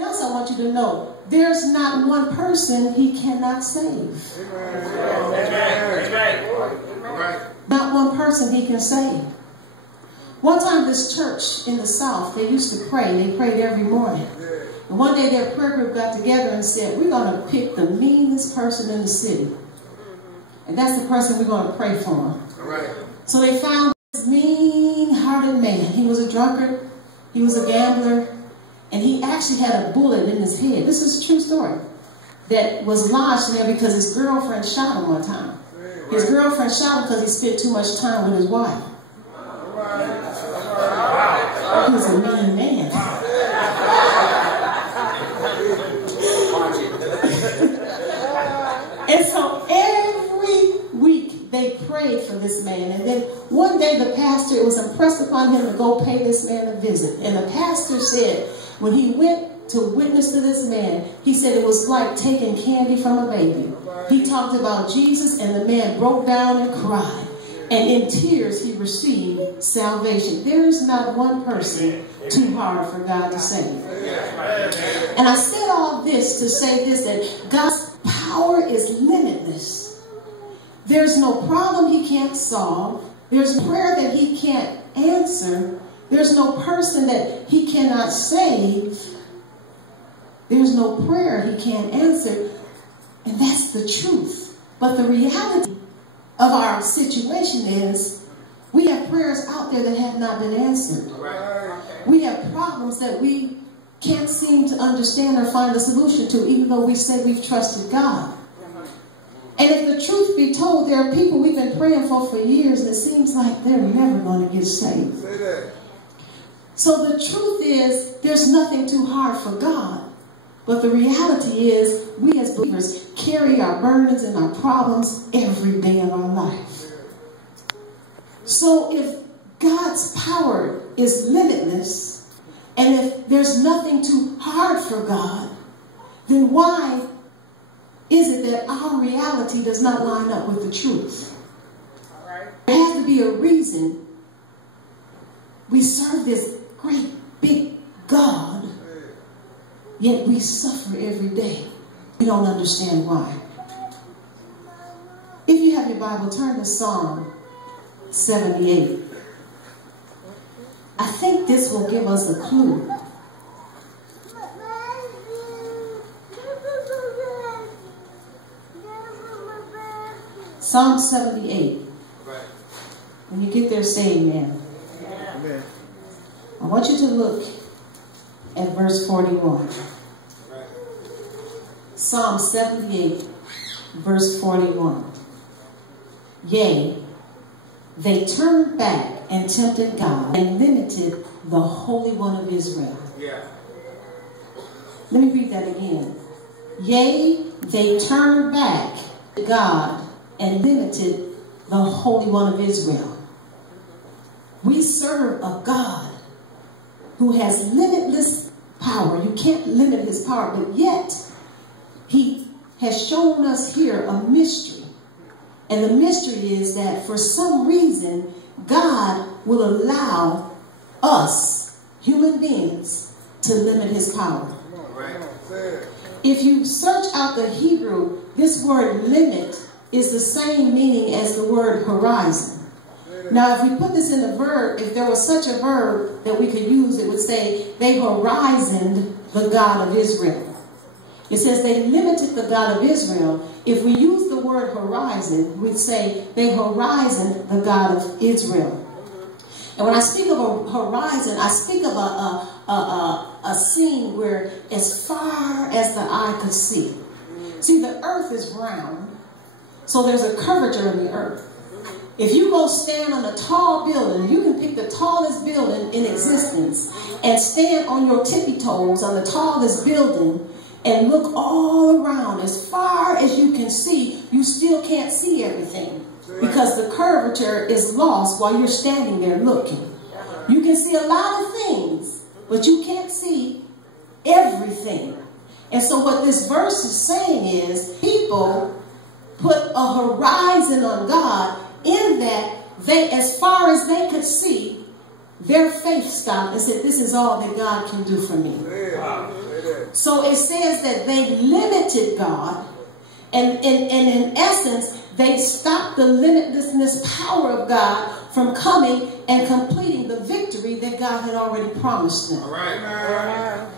else I want you to know, there's not one person he cannot save. That's right. Not one person he can save. One time this church in the South, they used to pray. They prayed every morning. And one day their prayer group got together and said, we're going to pick the meanest person in the city. And that's the person we're going to pray for. So they found this mean-hearted man. He was a drunkard. He was a gambler. And he actually had a bullet in his head. This is a true story. That was lodged there because his girlfriend shot him one time. His girlfriend shot him because he spent too much time with his wife. He was a mean man. And so every week they prayed for this man. And then one day the pastor, it was impressed upon him to go pay this man a visit. And the pastor said, when he went to witness to this man, he said it was like taking candy from a baby. He talked about Jesus, and the man broke down and cried. And in tears he received salvation. There is not one person too hard for God to save. And I said all this to say this, that God's power is limitless. There's no problem he can't solve. There's prayer that he can't answer. There's no person that he cannot save. There's no prayer he can't answer. And that's the truth. But the reality of our situation is we have prayers out there that have not been answered. We have problems that we can't seem to understand or find a solution to, even though we say we've trusted God. And if the truth be told, there are people we've been praying for years, and it seems like they're never going to get saved. So the truth is, there's nothing too hard for God. But the reality is, we as believers carry our burdens and our problems every day of our life. So if God's power is limitless, and if there's nothing too hard for God, then why is it that our reality does not line up with the truth? There has to be a reason we serve this great big God, yet we suffer every day. We don't understand why. If you have your Bible, turn to Psalm 78. I think this will give us a clue. Psalm 78. When you get there, say amen. Amen. I want you to look at verse 41. Psalm 78, verse 41. Yea, they turned back and tempted God and limited the Holy One of Israel. Let me read that again. Yea, they turned back to God and limited the Holy One of Israel. We serve a God who has limitless power. You can't limit his power, but yet he has shown us here a mystery. And the mystery is that for some reason, God will allow us, human beings, to limit his power. If you search out the Hebrew, this word limit is the same meaning as the word horizon. Now, if we put this in a verb, if there was such a verb that we could use, it would say, they horizoned the God of Israel. It says they limited the God of Israel. If we use the word horizon, we'd say they horizoned the God of Israel. And when I speak of a horizon, I speak of a scene where as far as the eye could see. See, the earth is round, so there's a curvature in the earth. If you go stand on a tall building, you can pick the tallest building in existence and stand on your tippy toes on the tallest building and look all around. As far as you can see, you still can't see everything because the curvature is lost while you're standing there looking. You can see a lot of things, but you can't see everything. And so what this verse is saying is people put a horizon on God in that they, as far as they could see, their faith stopped and said, this is all that God can do for me. So it says that they limited God, and in essence, they stopped the limitlessness power of God from coming and completing the victory that God had already promised them. All right.